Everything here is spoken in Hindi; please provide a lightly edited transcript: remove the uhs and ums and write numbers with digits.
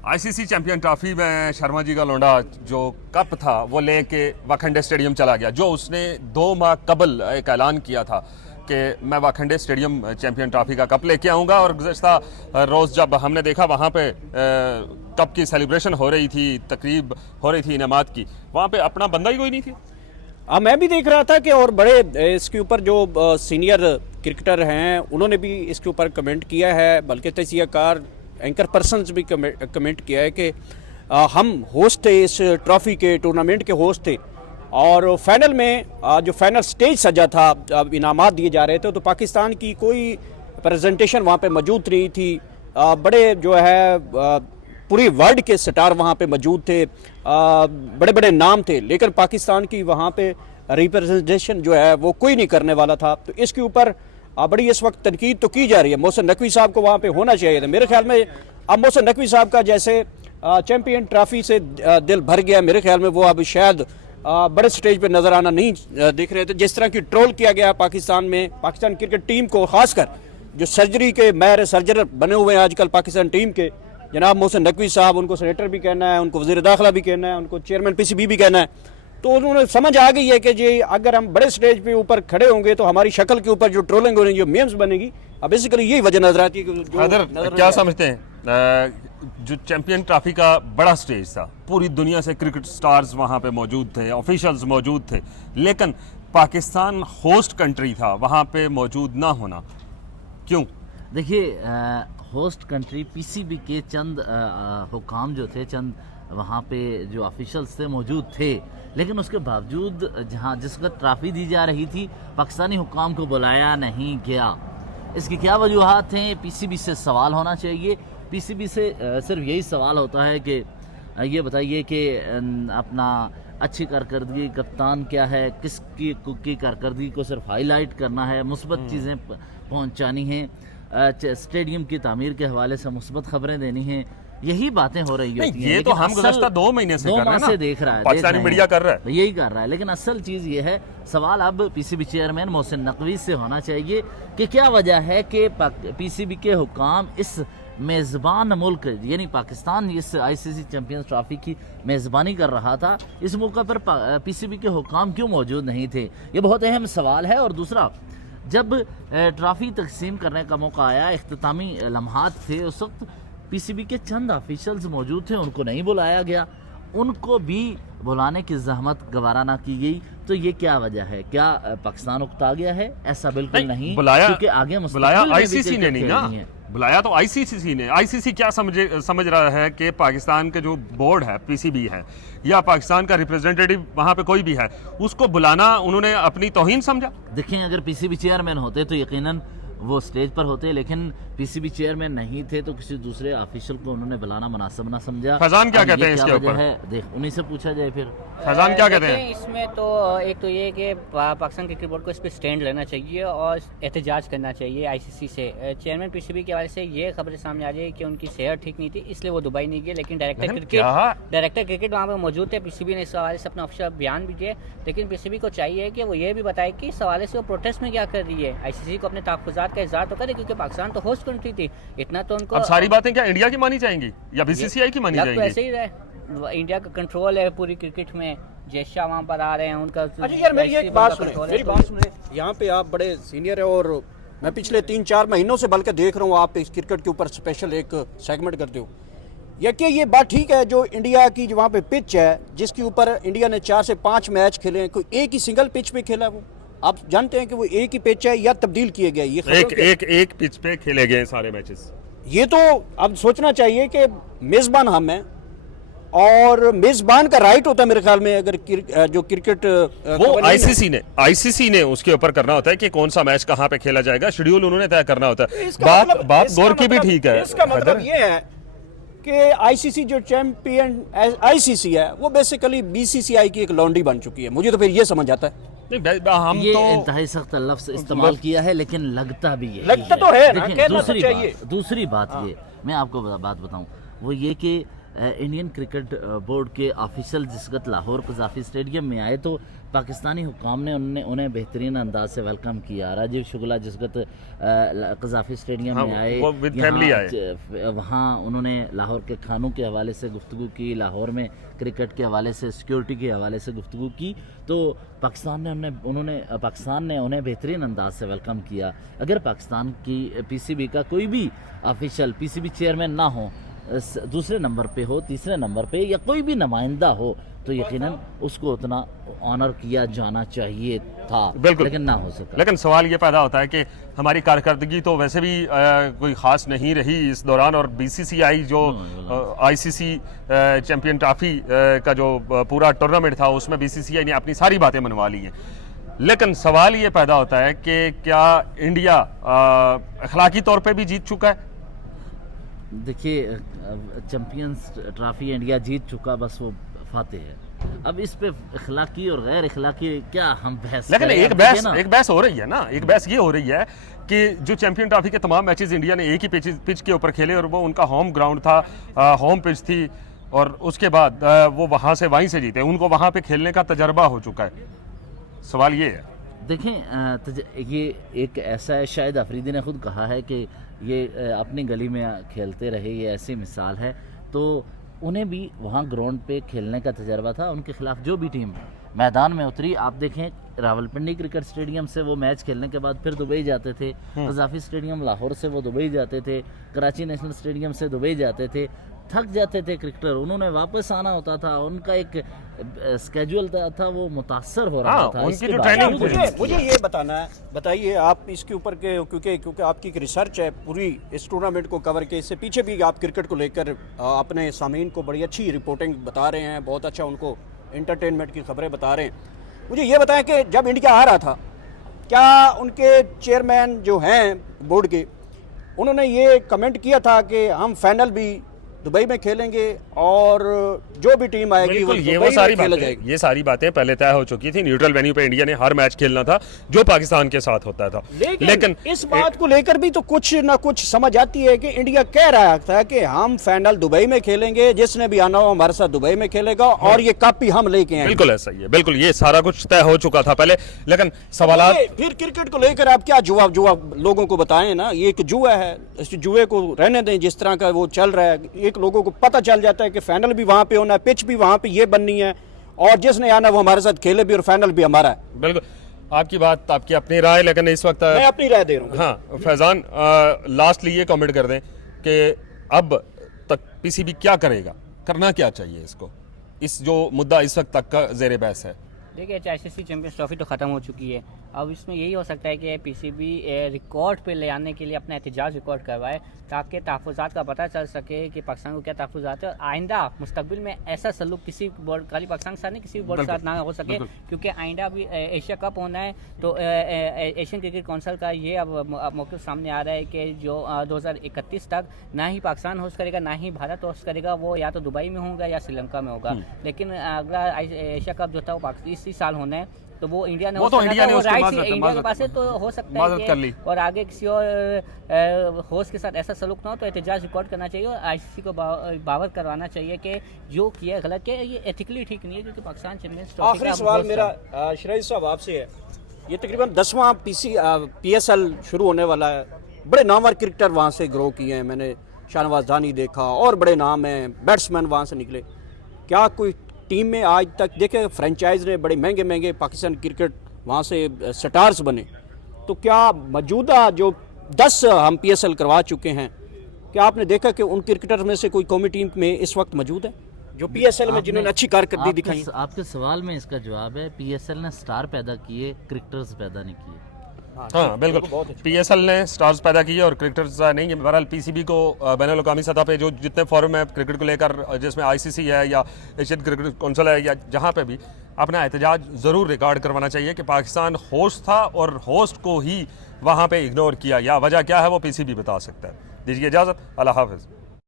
आईसीसी चैंपियन ट्रॉफी में शर्मा जी का लौंडा जो कप था वो लेके वाखंडे स्टेडियम चला गया, जो उसने 2 माह कबल एक ऐलान किया था कि मैं वाखंडे स्टेडियम चैंपियन ट्रॉफी का कप लेके आऊँगा। और गुज़श्ता रोज़ जब हमने देखा वहाँ पे कप की सेलिब्रेशन हो रही थी, तकरीब हो रही थी इनामात की, वहाँ पे अपना बंदा ही कोई नहीं थी। मैं भी देख रहा था कि और बड़े इसके ऊपर जो सीनियर क्रिकेटर हैं उन्होंने भी इसके ऊपर कमेंट किया है, बल्कि तजियाकार एंकर पर्सन्स भी कमेंट किया है कि हम होस्ट थे, इस ट्रॉफ़ी के टूर्नामेंट के होस्ट थे और फाइनल में जो फाइनल स्टेज सजा था, इनामात दिए जा रहे थे, तो पाकिस्तान की कोई प्रेजेंटेशन वहाँ पे मौजूद नहीं थी। बड़े जो है पूरी वर्ल्ड के स्टार वहाँ पे मौजूद थे, बड़े बड़े नाम थे, लेकिन पाकिस्तान की वहाँ पे रिप्रेजेंटेशन जो है वो कोई नहीं करने वाला था। तो इसके ऊपर बड़ी इस वक्त तनकीद तो की जा रही है। मोहसिन नकवी साहब को वहाँ पे होना चाहिए था मेरे ख्याल में। अब मोहसिन नकवी साहब का जैसे चैम्पियन ट्रॉफी से दिल भर गया, मेरे ख्याल में वो अब शायद बड़े स्टेज पे नज़र आना नहीं दिख रहे थे। जिस तरह की ट्रोल किया गया पाकिस्तान में, पाकिस्तान क्रिकेट टीम को, खासकर जो सर्जरी के माहिर सर्जर बने हुए हैं आजकल पाकिस्तान टीम के, जनाब मोहसिन नकवी साहब, उनको सेनेटर भी कहना है, उनको वज़ीर दाखिला भी कहना है, उनको चेयरमैन पीसीबी भी कहना है, तो उन्होंने समझ आ गई है कि जी अगर हम बड़े स्टेज पे ऊपर खड़े होंगे तो हमारी शक्ल के ऊपर जो ट्रोलिंग हो रही है, जो मीम्स बनेगी, अब बेसिकली यही वजह नजर आती है कि क्या समझते हैं जो चैंपियन ट्रॉफी का बड़ा स्टेज था, पूरी दुनिया से क्रिकेट स्टार्स वहाँ पे मौजूद थे, ऑफिशियल्स मौजूद थे, लेकिन पाकिस्तान होस्ट कंट्री था, वहाँ पे मौजूद ना होना क्यों? देखिए, होस्ट कंट्री पीसीबी के चंद हुकाम जो थे, चंद वहाँ पे जो ऑफिशियल्स थे मौजूद थे, लेकिन उसके बावजूद जहाँ जिस वक्त ट्रॉफी दी जा रही थी पाकिस्तानी हुकाम को बुलाया नहीं गया। इसकी क्या वजूहात हैं? पीसीबी से सवाल होना चाहिए। पीसीबी से सिर्फ यही सवाल होता है कि ये बताइए कि अपना अच्छी कारकर्दगी कप्तान क्या है, किसकी कारकर्दगी को सिर्फ हाईलाइट करना है, मुस्बत चीज़ें पहुंचानी हैं, स्टेडियम की तामीर के हवाले से मुस्बत खबरें देनी हैं, यही बातें हो रही होती हैं। ये तो हम गुज़श्ता 2 महीने से कर रहे हैं ना, देख रहा है, पाकिस्तानी मीडिया कर रहा है, यही कर रहा है। लेकिन असल चीज़ ये है, सवाल अब पीसीबी चेयरमैन मोहसिन नकवी से होना चाहिए कि क्या वजह है कि पीसीबी के हुकाम इस मेज़बान मुल्क यानी पाकिस्तान इस आईसीसी चैंपियंस ट्रॉफी की मेज़बानी कर रहा था, इस मौका पर पीसीबी के हुकाम क्यों मौजूद नहीं थे? ये बहुत अहम सवाल है। और दूसरा, जब ट्रॉफी तकसीम करने का मौका आया, इख्तितामी लम्हात थे, उस वक्त पीसीबी के चंद ऑफिशियल्स मौजूद थे, उनको नहीं बुलाया गया, उनको भी बुलाने की जहमत गवारा ना की गई। तो ये क्या वजह है? क्या पाकिस्तान उकता गया है? ऐसा बिल्कुल नहीं, बुलाया, क्योंकि आगे बुलाया आईसीसी ने नहीं ना, बुलाया तो आईसीसी ने। आईसीसी क्या समझ रहा है कि पाकिस्तान के जो बोर्ड है, पीसीबी है, या पाकिस्तान का रिप्रेजेंटेटिव वहाँ पे कोई भी है, उसको बुलाना उन्होंने अपनी तौहीन समझा। देखें, अगर पीसीबी चेयरमैन होते तो यकीनन वो स्टेज पर होते, लेकिन पीसीबी चेयरमैन नहीं थे तो किसी दूसरे ऑफिशियल को उन्होंने बुलाना मुनासिब ना समझा। फैजान क्या कहते हैं इसके ऊपर? देख, उन्हीं से पूछा जाए फिर। फैजान क्या कहते हैं इसमें? तो एक तो ये कि पाकिस्तान क्रिकेट बोर्ड को इस पर स्टैंड लेना चाहिए और एहतजाज करना चाहिए आईसीसी से। चेयरमैन पीसीबी के हवाले से ये खबरें सामने आ रही कि उनकी सेहत ठीक नहीं थी, इसलिए वो दुबई नहीं गए, लेकिन डायरेक्टर क्रिकेट वहाँ पर मौजूद थे। पीसीबी ने इस हवाले से अपना ऑफिशियल बयान भी दिए, लेकिन पीसीबी को चाहिए कि वो ये भी बताए कि इस हवाले से वो प्रोटेस्ट में क्या कर रही है। आईसीसी को अपने तहफ़्फ़ुज़ात का इज़हार तो करे, क्योंकि पाकिस्तान तो होस्ट कंट्री थी, इतना तो उनको। अब सारी बातें क्या इंडिया की मानी जाएंगी या बीसीसीआई की मानी जाएंगी? तो ऐसे ही रहे, इंडिया का कंट्रोल है पूरी क्रिकेट में, जयशाह वहाँ पर आ रहे हैं, उनका। अच्छा यार, मेरी एक बात सुने, यहाँ पे आप बड़े सीनियर है और मैं पिछले 3-4 महीनों से बल्कि देख रहा हूँ आप इस क्रिकेट के ऊपर स्पेशल एक सेगमेंट करते हो। या कि ये बात ठीक है, जो इंडिया की जो वहाँ पे पिच है, जिसके ऊपर इंडिया ने 4 से 5 मैच खेले हैं, कोई एक ही सिंगल पिच पे खेला है? वो आप जानते हैं कि वो एक ही पिच है या तब्दील किए गए? ये एक पिच पे खेले गए सारे मैचेस। ये तो अब सोचना चाहिए कि मेज़बान हम हैं और मेज़बान का राइट होता है मेरे ख्याल में, अगर जो क्रिकेट वो आईसीसी ने उसके ऊपर करना होता है कि कौन सा मैच कहाँ पे खेला जाएगा, शेड्यूल उन्होंने तय करना होता है। बात गौर की भी ठीक है। इसका मतलब ये है कि आईसीसी जो चैंपियन आईसीसी है वो बेसिकली बीसीसीआई की एक लॉन्ड्री बन चुकी है। मुझे तो फिर ये समझ आता है। हम ये तो इंतहाई सख्त लफ्ज़ इस्तेमाल किया है, लेकिन लगता भी है, लगता तो है ना, दूसरी बात ये, मैं आपको बात बताऊं, वो ये कि इंडियन क्रिकेट बोर्ड के ऑफिशियल जिस वक्त लाहौर कज़ाफ़ी स्टेडियम में आए तो पाकिस्तानी हुकाम ने उन्हें बेहतरीन अंदाज से वेलकम किया। राजीव शुक्ला जिस वक्त कज़ाफ़ी स्टेडियम में आए, वो विद फैमिली आए, वहाँ उन्होंने लाहौर के खानों के हवाले से गुफ्तगू की, लाहौर में क्रिकेट के हवाले से, सिक्योरिटी के हवाले से गुफ्तगू की, तो पाकिस्तान ने उन्हें बेहतरीन अंदाज से वेलकम किया। अगर पाकिस्तान की पीसीबी का कोई भी ऑफिशियल, पीसीबी चेयरमैन ना हो, दूसरे नंबर पे हो, तीसरे नंबर पे, या कोई भी नुमाइंदा हो, तो यकीनन उसको उतना ऑनर किया जाना चाहिए था, लेकिन ना हो सका। लेकिन सवाल ये पैदा होता है कि हमारी कारकर्दगी तो वैसे भी कोई ख़ास नहीं रही इस दौरान, और बीसीसीआई जो आईसीसी चैंपियन ट्रॉफी का जो पूरा टूर्नामेंट था उसमें बीसीसीआई ने अपनी सारी बातें मनवा ली हैं। लेकिन सवाल ये पैदा होता है कि क्या इंडिया अखलाकी तौर पे भी जीत चुका है? देखिए, चैंपियंस ट्रॉफी इंडिया जीत चुका, बस वो फातेह है। अब इस पे इखलाकी और गैर इखलाकी क्या हम बहस, लेकिन एक बहस हो रही है ना, एक बहस ये हो रही है कि जो चैंपियन ट्रॉफी के तमाम मैचेस इंडिया ने एक ही पिच के ऊपर खेले, और वो उनका होम ग्राउंड था, होम पिच थी, और उसके बाद वो वहीं से जीते, उनको वहाँ पे खेलने का तजर्बा हो चुका है। सवाल ये है, देखें, ये एक ऐसा है, शायद अफरीदी ने खुद कहा है कि ये अपनी गली में खेलते रहे, ये ऐसी मिसाल है, तो उन्हें भी वहाँ ग्राउंड पे खेलने का तजर्बा था। उनके खिलाफ जो भी टीम मैदान में उतरी, आप देखें रावलपिंडी क्रिकेट स्टेडियम से वो मैच खेलने के बाद फिर दुबई जाते थे, कज़ाफ़ी स्टेडियम लाहौर से वो दुबई जाते थे, कराची नेशनल स्टेडियम से दुबई जाते थे, थक जाते थे क्रिकेटर, उन्होंने वापस आना होता था, उनका एक स्केड्यूल था, वो मुतासर हो रहा था। उनकी जो ट्रेनिंग, मुझे ये बताइए आप इसके ऊपर के, क्योंकि आपकी एक रिसर्च है पूरी इस टूर्नामेंट को कवर के, इससे पीछे भी आप क्रिकेट को लेकर अपने सामीन को बड़ी अच्छी रिपोर्टिंग बता रहे हैं, बहुत अच्छा उनको एंटरटेनमेंट की खबरें बता रहे हैं। मुझे ये बताएं कि जब इंडिया आ रहा था, क्या उनके चेयरमैन जो हैं बोर्ड के, उन्होंने ये कमेंट किया था कि हम फाइनल भी दुबई में खेलेंगे और जो भी टीम आएगी वो ये सारी बातें पहले तय हो चुकी थी। न्यूट्रल वेन्यू पे इंडिया ने हर मैच खेलना था जो पाकिस्तान के साथ होता था, लेकिन इस बात को लेकर भी तो कुछ ना कुछ समझ आती है कि इंडिया कह रहा था कि हम फाइनल दुबई में खेलेंगे, जिसने भी आना हो हमारे साथ दुबई में खेलेगा, और ये कप भी हम लेके आएंगे। बिल्कुल ऐसा ही है, बिल्कुल ये सारा कुछ तय हो चुका था पहले। लेकिन सवाल फिर क्रिकेट को लेकर आप क्या जुआ लोगों को बताएं ना, ये एक जुआ है, इस जुए को रहने दें जिस तरह का वो चल रहा है। एक लोगों को पता चल जाता है कि फाइनल भी वहां पे होना है, पिच भी वहां पे ये बननी है, और जिसने आना वो हमारे साथ खेले भी, और फाइनल भी हमारा है। बिल्कुल आपकी बात, आपकी अपनी राय, लेकिन इस वक्त मैं अपनी राय दे रहा हूँ। हाँ फैजान, लास्टली ये कमेंट कर दें कि अब तक पीसीबी क्या करेगा, करना क्या चाहिए इसको, इस जो मुद्दा इस वक्त तक का ज़ेर बहस है। देखिए, आईसीसी चैंपियंस ट्रॉफी तो ख़त्म हो चुकी है, अब इसमें यही हो सकता है कि पीसीबी रिकॉर्ड पे ले आने के लिए अपना एहतजाज रिकॉर्ड करवाए, ताकि तहफ़्फ़ुज़ात का पता चल सके कि पाकिस्तान को क्या तहफ़्फ़ुज़ात है, और आइंदा मुस्तकबिल में ऐसा सलूक किसी बोर्ड, खाली पाकिस्तान के साथ नहीं, किसी भी बोर्ड के साथ ना हो सके, क्योंकि आइंदा भी एशिया कप होना है, तो एशियन क्रिकेट काउंसिल का ये अब मौक़िफ़ सामने आ रहा है कि जो 2031 तक ना ही पाकिस्तान होस्ट करेगा ना ही भारत होस्ट करेगा, वो या तो दुबई में होगा या श्रीलंका में होगा। लेकिन अगला एशिया कप जो था वो इसी साल होना है, तो वो इंडिया ने इंडिया के पास है, तो हो सकता है और आगे किसी और होस्ट के साथ ऐसा सलूक ना हो, तो एहतजाज रिकॉर्ड करना चाहिए और आईसीसी को बावर करवाना चाहिए कि जो किया है गलत किया, ये एथिकली ठीक नहीं है, क्योंकि पाकिस्तान चैंपियंस ट्रॉफी। आखिरी सवाल मेरा शरीफ साहब आपसे है, ये तकरीबन 10वां पीएसएल शुरू होने वाला है, बड़े नामवर क्रिकेटर वहाँ से ग्रो किए हैं, मैंने शाहनवाज दानी देखा और बड़े नाम हैं, बैट्समैन वहाँ से निकले, क्या कोई टीम में आज तक देखे फ्रेंचाइज ने बड़े महंगे महंगे पाकिस्तान क्रिकेट वहाँ से स्टार्स बने, तो क्या मौजूदा जो 10 हम पीएसएल करवा चुके हैं, क्या आपने देखा कि उन क्रिकेटर में से कोई कौमी टीम में इस वक्त मौजूद है जो पीएसएल में जिन्होंने अच्छी कारकर्दगी दिखाई? आपके सवाल में इसका जवाब है, पीएसएल ने स्टार पैदा किए, क्रिकेटर्स पैदा नहीं किए। हाँ बिल्कुल, पीएसएल ने स्टार्स पैदा किए और क्रिकेटर्स नहीं। बहरहाल पीसीबी को बैनुल-अक़वामी सतह पे जो जितने फोरम है क्रिकेट को लेकर, जिसमें आईसीसी है या एशियन क्रिकेट काउंसिल है या जहाँ पे भी, अपना एहतजाज ज़रूर रिकॉर्ड करवाना चाहिए कि पाकिस्तान होस्ट था और होस्ट को ही वहाँ पे इग्नोर किया, या वजह क्या है वो पीसीबी बता सकता है। दीजिए इजाज़त, अल्लाह हाफ़िज़।